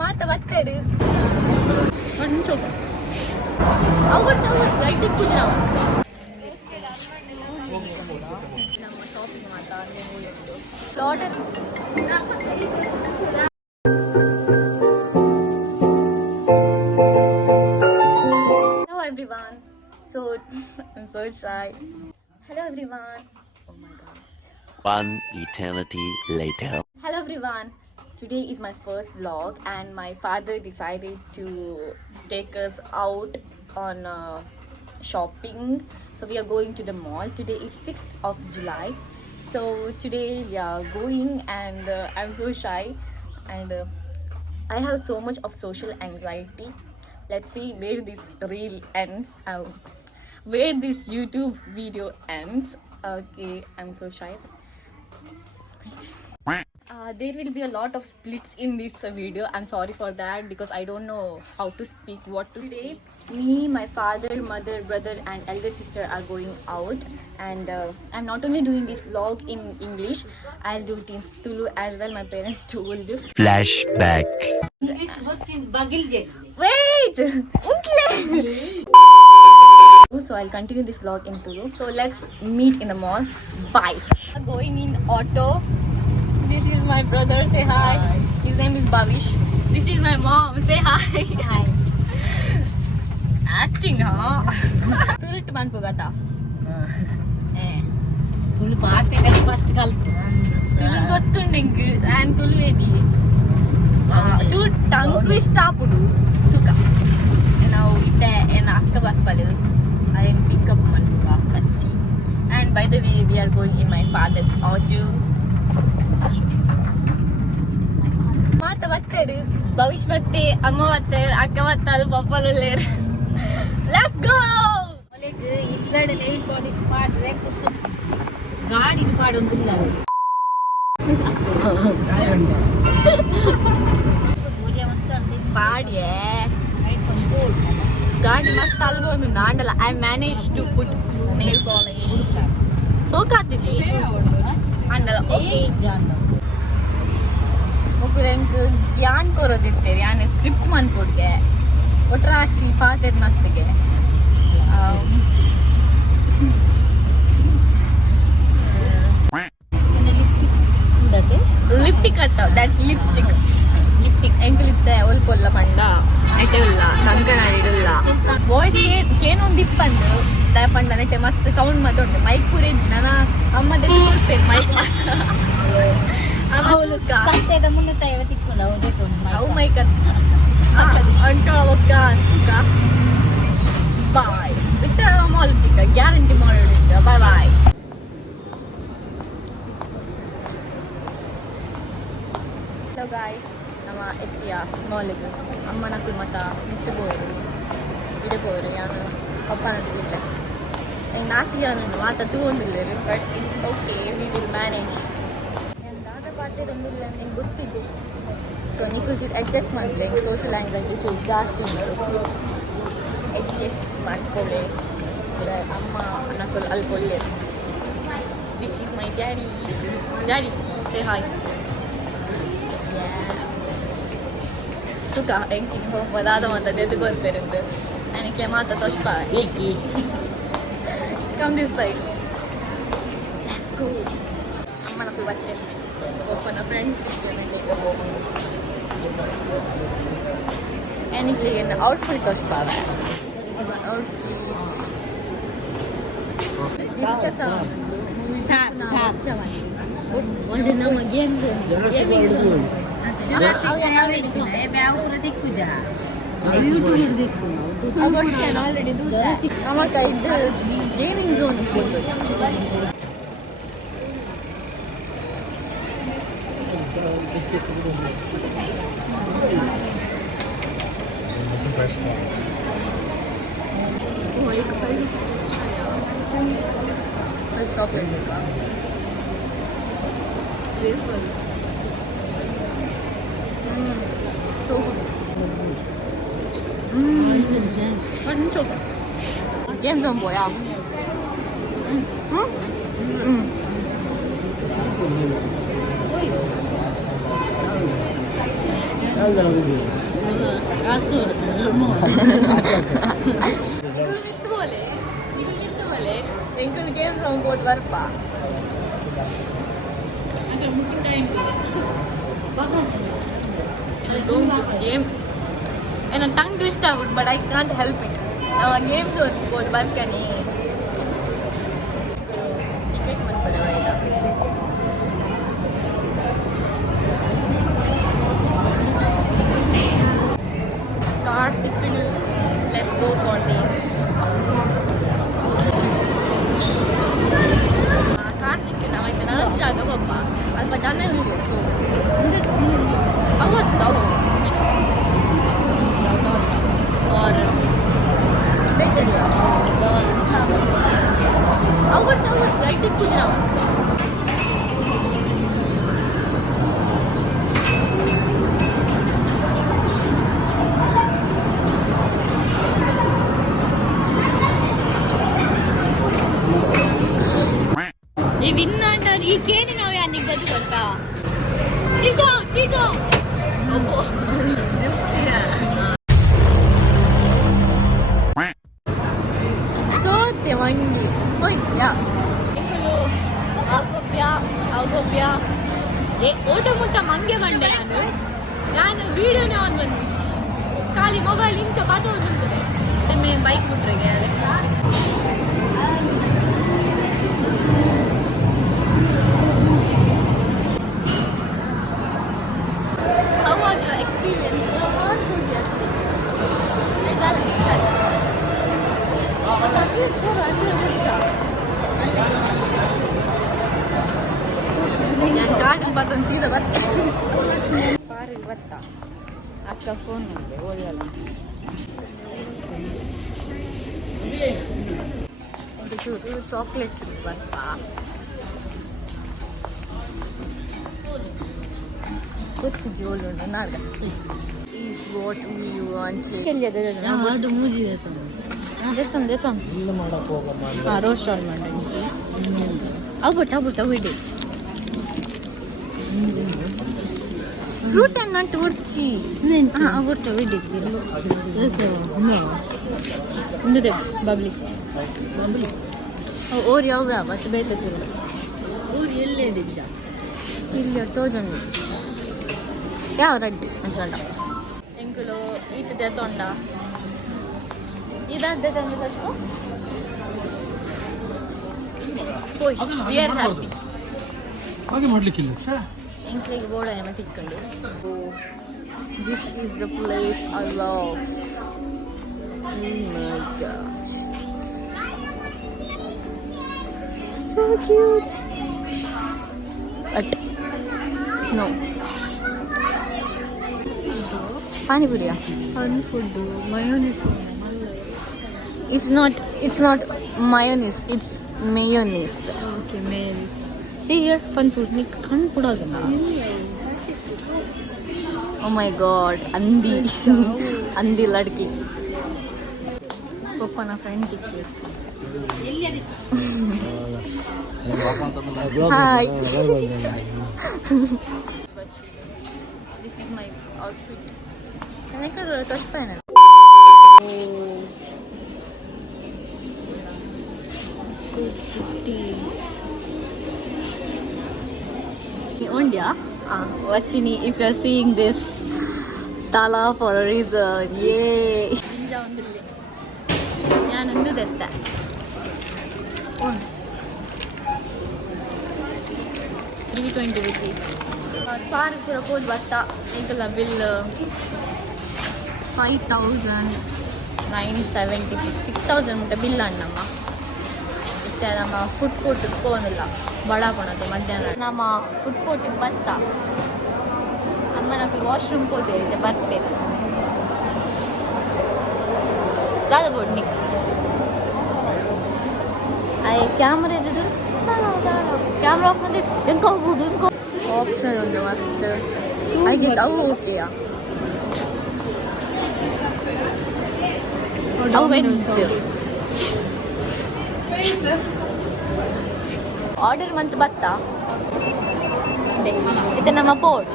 ಮಾತ ಬತ್ತೇರು ಒಂದು ಚೋಟ ಅವ್ರ ಸೈಡ್ ಪೂಜೆ ನಮ್ಮ ಶಾಪಿಂಗ್ ಮಾತ order. Hello everyone. So I'm so shy. Hello everyone. Oh my god. One eternity later. Hello everyone. Today is my first vlog and my father decided to take us out on shopping. So we are going to the mall. Today is 6th of July. So today we are going and I'm so shy and I have so much of social anxiety. Let's see where this reel ends, where this YouTube video ends. Okay, I'm so shy. There will be a lot of splits in this video. I'm sorry for that because I don't know how to speak, what to say. Me, my father, mother, brother and elder sister are going out and I'm not only doing this vlog in English, I'll do it in Tulu as well. My parents told. Flashback. Wait! So I'll continue this vlog in Tulu. So let's meet in the mall. Bye. Going in auto. This is my brother. Say hi. His name is Bhavish. This is my mom. Say hi. Hi. Acting, huh? Tulu man pogata. Tulu paate first kalpu. Tulu gottundengu and Tulu edi. Chu tongue twist apudu. Tuka. Now ite ena akka barpalu. I didn't pick up manpuga. Let's see. And by the way, we are going in my father's auto. ಮಾತ ಬತ್ತೇರು ಭವಿಷ್ ಬತ್ತೆ ಅಮ್ಮ ಬತ್ತೇರು ಅಕ್ಕ ಬತ್ತಲ್ ಪಪ್ಪಲು ಲೇರು. Let's go. ಇಲ್ಲಡೆ nail polish ಮಾಡ್ರೆ ಕುಸು ಗಾಡಿ ಪಾಡೊಂದಿಲ್ಲ ಪಾಡ್ಯೆ ಗಾಡಿ ಮಸ್ತ್ ಅಲ್ಗೊಂದು ನಾಂಡಲ್ಲ. I managed to put nail polish. ಸೋಕಾತಿಜಿ ಅಂಡಲ್ಲ. ಓಕೆ ಒಬ್ಬರಂಕ್ ಗ್ಯಾನ್ ಕೊರೋದಿತ್ತೇರಿ ಆನೆ ಸ್ಕ್ರಿಪ್ಟ್ ಮನ್ಕೊಡ್ಗೆ ಒಟ್ರಾಶಿ ಪಾತೆರ್ ನತ್ತಿಗೆ ಲಿಪ್ಟಿಕ್ ಕಟ್ಟ ದಟ್ಸ್ ಲಿಪ್ಸ್ಟಿಕ್. ಲಿಪ್ಟಿಕ್ ಎಂಕಲಿತ್ತೆ ಒಲ್ಪೊಲ್ಲ ಪಂಡ ನೆಟ್ಟೆಲ್ಲ ಕಂಕಣ ಇಡಲ್ಲ ವಾಯ್ಸ್ ಕೇನೊಂದಿಪ್ಪಂದು ದಯಪಂಡ ನೆಟ್ಟೆ ಮಸ್ತ್ ಸೌಂಡ್ ಮಾತಾಡ್ದೆ ಮೈಕ್ ಪೂರೇಂಜಿ ನಾನು ಅಮ್ಮದ ಕೊಡ್ಬೇಕು ಮೈಕ್ ಅವಲಕ್ಕ ಸಂತೆದ ಮುನ್ನತ ಇವತ್ತಿಕ್ಕೊಂಡು ಅವು ಮೈಕ್ ಅಂಕ ಒಕ್ಕ ಅಂತಿಕ ಬಾಯ್ ಬಿಟ್ಟ ಮಾಲ್ತಿಕ ಗ್ಯಾರಂಟಿ ಮಾಡಿದ್ದ. ಬಾಯ್ ಬಾಯ್. ಹಲೋ ಗಾಯ್ಸ್, ನಮ್ಮ ಎತ್ತಿಯ ಮಾಲಿಗೆ ಅಮ್ಮನಕ್ಕೂ ಮತ ಬಿಟ್ಟು போயிரு ಇಡೆ போயிரு ಯಾನು ಪಪ್ಪ ನಟಿಗಿಲ್ಲ ನಂಗೆ ನಾಚಿಗೆ ಅವನು ಮಾತ ತಗೊಂಡಿಲ್ಲ. But it's okay, we will manage. ಪಾತೆರೊಂದಿಲ್ಲ ನಿಂಗೆ ಗೊತ್ತಿದ್ದು. ಸೊ ನಿಖಿಲ್ ಅಡ್ಜಸ್ಟ್ ಮಾಡಲಿ. ಸೋಷಿಯಲ್ ಆ್ಯಂಗ್ಸೈಟಿ ಚೂರು ಜಾಸ್ತಿ ಉಂಟು. ಅಡ್ಜಸ್ಟ್ ಮಾಡ್ಕೊಳ್ಳಿ. ಅಮ್ಮ ನಕಲ್ ಅಲ್ಕೊಳ್ಳಿ. This is my daddy. Daddy say hi. ತುಕ ಹೆಂಗೆ ಹೋಗ್ಬೋದಾದ ಅಂತ ಎದ್ದು ಬರ್ಬೇರಂದು ನನಗೆ ಮಾತ ತೋಷ್ಪ come this side. Let's go. ಅಮ್ಮನಕ್ಕೂ ಬಟ್ಟೆ ಒಪ್ಪನ ಫ್ರೆಂಡ್ಸ್ എനിക്കില്ലേ ഔട്ട്ഫിറ്റ് ತೋರಿಸ್ಬಾರ. ಒಂದು ನಮಗೆ ಆಲ್ರೆಡಿ ಅಮ್ಮಕ್ಕ ಇದು gaming zone chocolate waffle. So good. Vẫn chụp. Game rồi buổi à? ಎಂಕಲ್ games ಹೋಗ್ಬೋದು ಬರ್ಪ ಗೇಮ್ ನನ್ನ ಟಂಗ್ ಟ್ವಿಸ್ಟ್ ಆಗ್ಬಿಟ್ಟು but I can't help it ನಾವು ಆ ಗೇಮ್ಸ್ ಹೋಗ್ಬೋದು ಬರ್ಕನಿ ಟಿಕೆಟ್ ಮಾಡ್ತಾರೆ ಇಲ್ಲ car ticket. Let's go for this. Car ticket ನಮಗೆ ನಾನು ಜಾಗ ಪಾಪ ಅಲ್ಪ ಜನ ಇರಲಿಲ್ಲ ಸೊ ಅವತ್ತು ನೆಕ್ಸ್ಟ್ और बेटर आवडच राईट कुछ ना ಈ ವಿನ್ ಅಂటారు ಈ ಕೇನಿ ನಾವು ಯಾನಿಗೆ ಗದ್ದು ಬರ್ತಾ ಇದು ಅಬ್ಬೋ ಸೋತೆ ಮಂಗಿ ಹೋಯ್ತ್ಯಾ ಎಂಕಲು ಆಗೋಬ್ಯಾ ಓಟ ಮುಟ್ಟ ಮಂಗೆ ಮಂಡೆ ನಾನು ವೀಡಿಯೋನೇ ಆನ್ ಬಂದಿச்சு ಖಾಲಿ ಮೊಬೈಲ್ ಇಂಚ ಬಾತ ಒಂದುಂಟದೆ ತಮ್ಮೆ bike ಮುಟ್ರೆಗೆ How was your experience? What was your ഞാൻ കാടും പത്തും സീത പാറി ಬರ್ತಾ ಅಕ್ಕ ಫೋನ್ ಮಾಡಿದೆ ಒಳ್ಳೆಲ್ಲ ಒಂದು ಚೂರು ಚಾಕ್ಲೇಟ್ ಬರ್ತಾ ಗೊತ್ತಿದ್ದಿ ಒಳ್ಳೆ ನಾರ್ಗ ಈಸ್ ವಾಟ್ ಯು ವಾಂಟ್ ಎಲ್ಲಿ ಅದು ಮೂಜಿ ರೋಸ್ಟ್ ಆಲ್ ಮಾಡಿ ಅವು ಇಡೇಜ್ ಫ್ರೂಟ್ ಅನ್ನಂಟು ಉಡ್ಚಿ ಉಡ್ಚ ಇಡೇಜ್ ಮುಂದೆ ಬಬ್ಲಿ ಓರ್ ಯಾವ ಮತ್ತೆ ಬೇಯ್ತದೆ ಊರು ಎಲ್ಲೇ ಹಿಡಿದ ಇಲ್ಲಿ ತೋಜೊಂದಿಚ್ಚಿ ಯಾವ ರಡ್ಡಿ ಅಂಚಂಡ ಎಂಕುಲು ಈತದೆ ತೊಂಡ ಇದಾದ್ದೆ ತಂದಿದ್ದಷ್ಟು ಹೋಯ್ ವಿ ಆರ್ ಹ್ಯಾಪಿ ಹಾಗೆ ಮಾಡ್ಲಿಕ್ಕಿಲ್ಲ ಎಂಕ್ಲಿಗೆ ಬೋರ್ಡ ಏನೋ ತಿಕ್ಕೊಂಡು this is the place I love my god so cute but no pani puriya fun food mayonnaise it's not mayonnaise it's mayonnaise okay mayonnaise see here fun food make kan pudagana oh my god andi ladki ಪಪ್ಪನ friend ತಿಕ್ಕಿ hi this is my outfit ನನಗೆ ತೋರಿಸ್ತಾನೆ so pretty India Vashini if you are seeing this tala for a reason yay ഞാനൊന്ന് തെത്ത ₹320 spark ಪೂರ ಹೋದ್ ಬತ್ತ ಇಂಕಲ್ಲ bill 5,976 6,000 ಮುಟ್ಟ bill Annamma ಇತ್ತೆ ನಮ್ಮ ಫುಡ್ ಕೋರ್ಟಿಗೆ ಹೋಗೋದಿಲ್ಲ ಬಡ ಕೊಣತೆ ಮಧ್ಯಾಹ್ನ ನಮ್ಮ ಫುಡ್ ಕೋರ್ಟಿಗೆ ಬತ್ತ ಅಮ್ಮ ನನಗೆ ವಾಶ್ರೂಮ್ ಹೋದೆ ಇದೆ ಬರ್ಬೇಕು ದಾದ ಬೋಡ್ನಿ ಅಯ್ಯ ಕ್ಯಾಮ್ರಾ ಇದ್ದು ಕ್ಯಾಮ್ರಾ ಆಫ್ ಮಾಡಿ ಹೆಂಗೆ ಹೋಗ್ಬಿಡು ಹೆಂಗೆ ಆಪ್ಷನ್ ಉಂಟು ಮಸ್ತ್ ಐ ಗೆಸ್ ಅವು ಓಕೆಯಾ ಅವು ವೆಜ್ ಆರ್ಡರ್ ಮಂತ್ ಬತ್ತಾ ಇದು ನಮ್ಮ ಪೋರ್ಟ್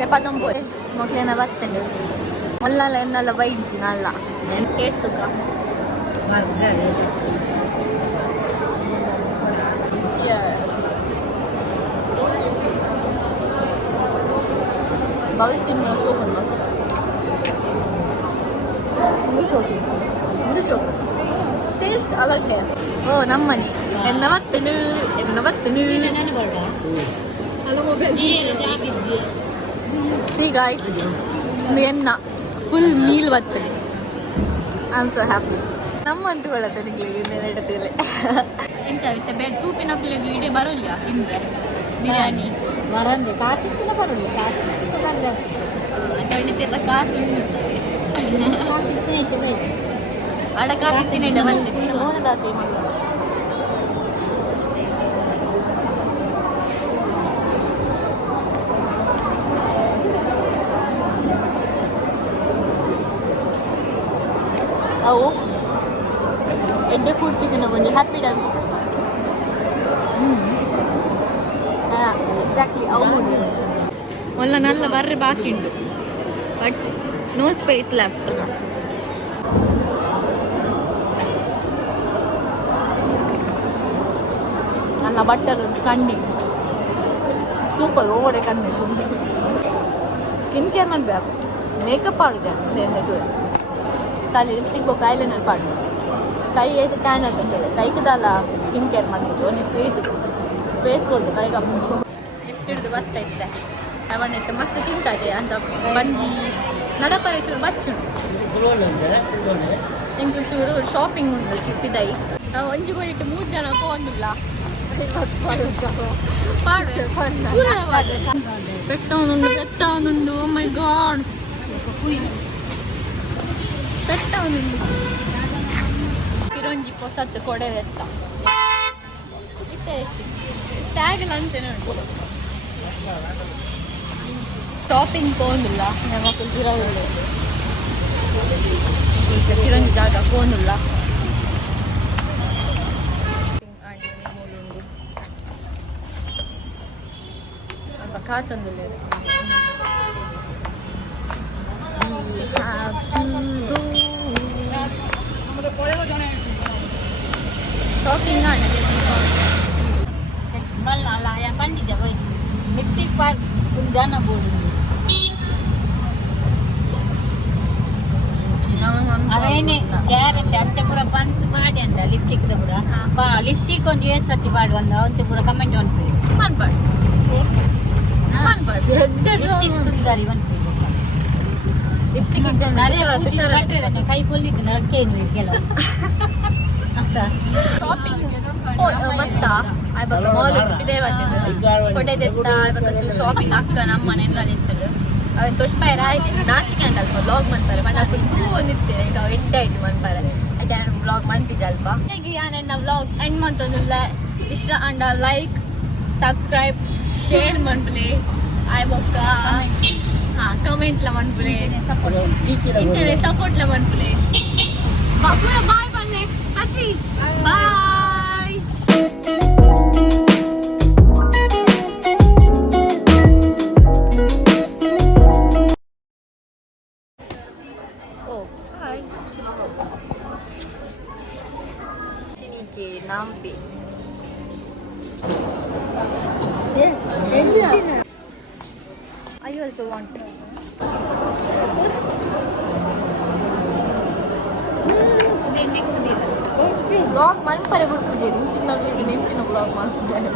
ಲೆಪ್ಪತ್ತೊಂಬತ್ತು ಮಕ್ಳೇನ ಬರ್ತೇನೆ ಮೊಲ್ಲ ಎನ್ನೆಲ್ಲ ಬೈಜ್ಜಿ ನಲ್ಲ ಟೇಸ್ತುಕ बाईस दिन में शो बनवा टेस्ट अलग है ओ नम्मनी ಎನ್ನವತ್ತನು ಸಿ ಗಾಯ್ಸ್ ಒಂದು ಎನ್ನ ಫುಲ್ ಮೀಲ್ ಬರ್ತದೆ ಐ ಆಮ್ ಸೊ ಹ್ಯಾಪಿ ನಮ್ಮಂತೂ ಕೊಡತ್ತೆ ನಿಮಗೆ ಇನ್ನೆರಡತಿಲ್ಲ ಎಂಚ ಇತ್ತೆ ಬೇಗ ತೂಪಿನಕ್ಲಿಗೆ ಇಡೀ ಬರೋಲ್ಲ ತಿಂದ್ರೆ ಬಿರಿಯಾನಿ ಬರಂದೆ ಕಾಸಿತ್ತಿನ ಬರಲ್ಲ ಕಾಸು ಚಿಕ್ಕ ಬಂದ ಚಂಡಿತೆಲ್ಲ ಕಾಸು ಉಂಟು ಕಾಸಿತ್ತಿನ ಇಟ್ಟು ಬೇಕು ಅಡ ಕಾಸು ಚಿನ್ನ ಬರ್ತೀನಿ ಮೋನದಾತೆ ಮಲ್ಲ ಅವು ಎಡ್ಡೆ ಪೂರ್ತಿಗೆ ನಮಗೆ ಹ್ಯಾಪಿ ಡ್ಯಾನ್ಸ್ ಎಕ್ಸಾಕ್ಟ್ಲಿ ಅವು ಒಲ್ಲ ನಲ್ಲ ಬರ್ರೆ ಬಾಕಿ ಉಂಟು ಬಟ್ ನೋ ಸ್ಪೇಸ್ ಲೆಫ್ಟ್ ನನ್ನ ಬಟ್ಟಲಂತೂ ಕಣ್ಣಿ ಸೂಪರ್ ಓಡೆ ಕಣ್ಣಿ ಸ್ಕಿನ್ ಕೇರ್ ಮಾಡಬೇಕು ಮೇಕಪ್ ಆಡು ಎಂದೂ ಖಾಲಿ ಲಿಪ್ಸ್ಟಿಕ್ ಬೇಕು ಐಲೈನರ್ ಪಾಡು ಕೈ ಐತೆ ಟ್ಯಾನ್ ಆಗ್ತುಂಟಲ್ಲ ಕೈಗದಲ್ಲ ಸ್ಕಿನ್ ಕೇರ್ ಮಾಡ್ಬೋದು ನೀವು ಫೇಸ್ ಬೋಲ್ದು ಕೈಗ ಲಿಫ್ಟ್ ಹಿಡಿದು ಬರ್ತಾ ಇದ್ದೆ ಅವನೈತೆ ಮಸ್ತ್ ತಿಂತಾದೆ ಅಂತ ಬಂಜಿ ನಡಪರೆ ಚೂರು ಬಚ್ಚುಂಡು ಎಂಕು ಚೂರು ಶಾಪಿಂಗ್ ಉಂಟು ಚಿಪ್ಪಿದೈ ನಾವು ಒಂಜಿ ಕೊಡಿಟ್ಟು 3 ಜನ ಹೋಗಿಲ್ಲ ಪೆಟ್ಟವನುಂಡು ಮೈ ಗಾಡ್ ಪೆಟ್ಟವನುಂಡು ಕಿರಂಜಿ ಪೊಸತ್ತು ಕೊಡೆರೆತ್ತ ಇತ್ತೆ ಟ್ಯಾಗ್ ಲಂಚನೆ ಉಂಟು ಶಾಪಿಂಗ್ ಹೋಗಿಲ್ಲ ನಮಕ್ ಗಿರವಿಲ್ಲ ಕಿರಂಜಿ ಜಾಗ ಹೋಗಿಲ್ಲ ಕಾತಂದುಲ್ಲ ಶಾಪಿಂಗ್ ಮಲ್ಲ ಅಲ್ಲ ಯಾ ಬಂದಿದ್ದೆ ವಯಸ್ಸು ಲಿಫ್ಟಿಗೆ ಪಾರ್ಕ್ ಒಂದು ಜನ ಬೋರ್ಡು ಅವೇನೆ ಕ್ಯಾರೆಟ್ ಅಂಚಪುರ ಬಂದ್ ಮಾಡಿ ಅಂದ ಲಿಫ್ಟಿಗೆ ಪುರ ಲಿಫ್ಟಿಗೆ ಒಂದು 7 ಸತಿ ಪಾಡು ಅಂದ ಅಂಚಪುರ ಕಮೆಂಟ್ ಅನ್ಪಿ ಮನ್ಪಾಡು ಸುಂದರಿ ಅನ್ಪಿ ಕೈ ಕೊಲ್ಲಿದ್ದು ನಕ್ಕೆ ಕೆಲವು ಶಾಪಿಂಗ್ ಮತ್ತ ಆಯ್ಬಕ್ಕ ಮಾಲ್ ಇದೇ ಕೊಡೆದೆತ್ತ ಆಯ್ಬಕ್ಕ ಶಾಪಿಂಗ್ ಅಕ್ಕ ನಮ್ಮ ಮನೆಯಿಂದ ನಿಂತದ್ದು ಅವನ್ ತೊಷ್ಪಾಯರ ಆಯ್ತು ನಾಚಿಕೆ ಅಂತ ಅಲ್ಪ ಬ್ಲಾಗ್ ಮಾಡ್ತಾರೆ ಬಟ್ ಅದು ತೂ ನಿಂತಿದೆ ಈಗ ಎಂಟೆ ಆಯ್ತು ಮನ್ಪಾರೆ ಅದೇ ನಾನು ಬ್ಲಾಗ್ ಮಂತಿದ್ದೆ ಅಲ್ಪ ಹೇಗೆ ನನ್ನ ಬ್ಲಾಗ್ ಎಂಡ್ ಮಂತೊಂದುಲ್ಲ ಇಷ್ಟ ಅಂಡ ಲೈಕ್ ಸಬ್ಸ್ಕ್ರೈಬ್ ಶೇರ್ ಮನ್ಪಲೆ ಆಯ್ಬಕ್ಕ ಕಮೆಂಟ್ಲ ಮನ್ಪಲೆ ಇಂಚನೆ ಸಪೋರ್ಟ್ಲ ಮನ್ಪಲೆ ಪೂರ ಬಾಯ್ ಬನ್ನಿ Happy. Bye. Oh, hi. Sini ke nampi. Yeah. I also want. Blog ಮನ್ಪರೆ ಬಿಡ್ಪುಜೇರಿ ಇಂಚಿನ ಬ್ಲಾಗ್ ಮಾಡ್ತಿದ್ದಾರೆ